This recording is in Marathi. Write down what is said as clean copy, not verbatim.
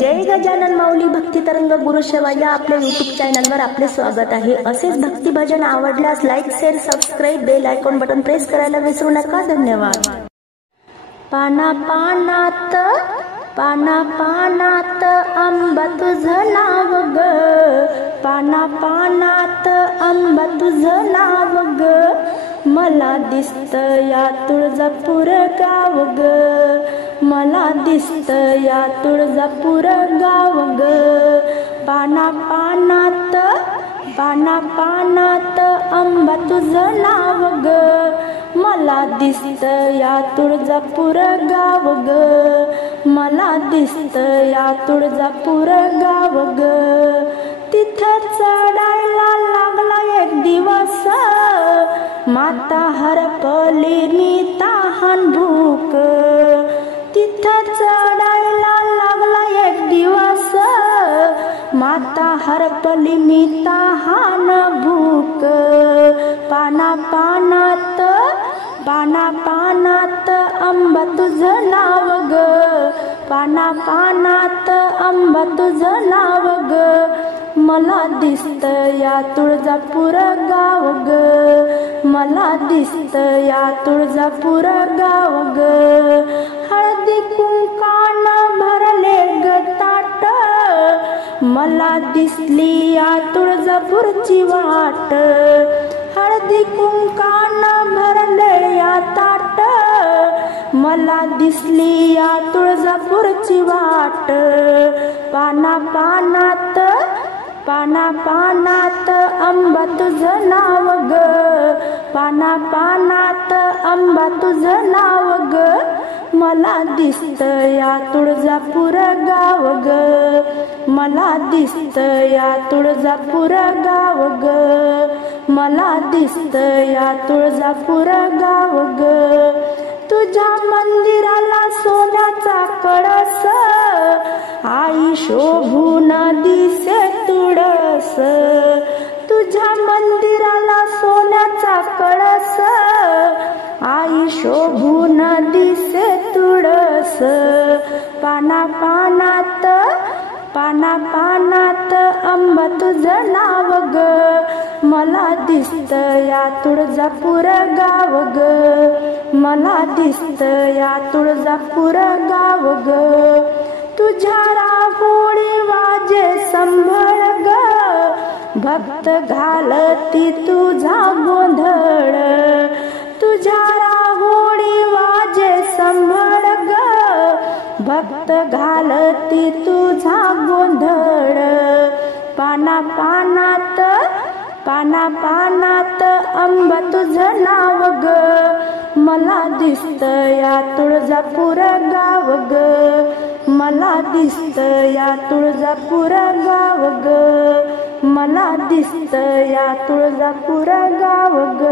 जय गजानन माऊली भक्ती तरंग गुरुसेवा या आपल्या यूट्यूब चॅनलवर आपले स्वागत आहे। असेच भक्ती भजन आवडल्यास like share subscribe bell icon button press करायला विसरू नका। धन्यवाद। पाना पानात पाना पानात आंबा तुझं नाव ग, पाना पानात आंबा तुझं नाव ग, मला दिसत या तुळजापूर गाव ग, मला दिसत या तुळजापूर गाव ग। पाना पानात पाना पानात आंबा तुझं नाव ग, मला दिसत या तुळजापूर गाव ग, मला दिसत या तुळजापूर गाव ग। तिथं चढायला लागला एक दिवस, माता हरपली मी तहान भूक, तिथं चढायला लागला एक दिवस, माता हरपली मी तहान भूक। पाना पानात पाना पानात आंबा तुझं नाव ग, पाना पानात आंबा तुझं नाव ग, मला दिसत या तुळजापूर गाव ग, मला दिसत या तुळजापूर गाव ग। हळदी कुंकान भरले ग ताट, मला दिसली या तुळजापूरची वाट, हळदी कुंकान भरले या ताट, मला दिसली या तुळजापूरची वाट। पाना पानात पाना पानात आंबा तुझं नाव ग, पाना पानात आंबा तुझं नाव ग, मला दिसत या तुळजापूर गाव ग, मला दिसत या तुळजापूर गाव ग, मला दिसत या तुळजापूर गाव ग। तुझ्या मंदिराला सोन्याचा कळस, आई शोभून दिसे तुळस, तुझ्या मंदिराला सोन्याचा कळस, आई शोभून दिसे तुळस। पाना पानात पाना पानात आंबा तुझं नाव ग, मला दिसत या तुळजापूर गाव ग, मला दिसत या तुळजापूर गाव ग। तुझ्या राहुळी वाजे संभळ ग, भक्त घालती तुझा गोंधळ, तुझ्या राहुळी वाजे संभळ ग, भक्त घालती तुझा गोंधळ। पाना पानात पाना पानात आंबा तुझं नाव ग, मला दिसत या तुळजापूर गाव ग, मला दिसत या तुळजापूर गाव ग, मला दिसत या तुळजापूर गाव ग।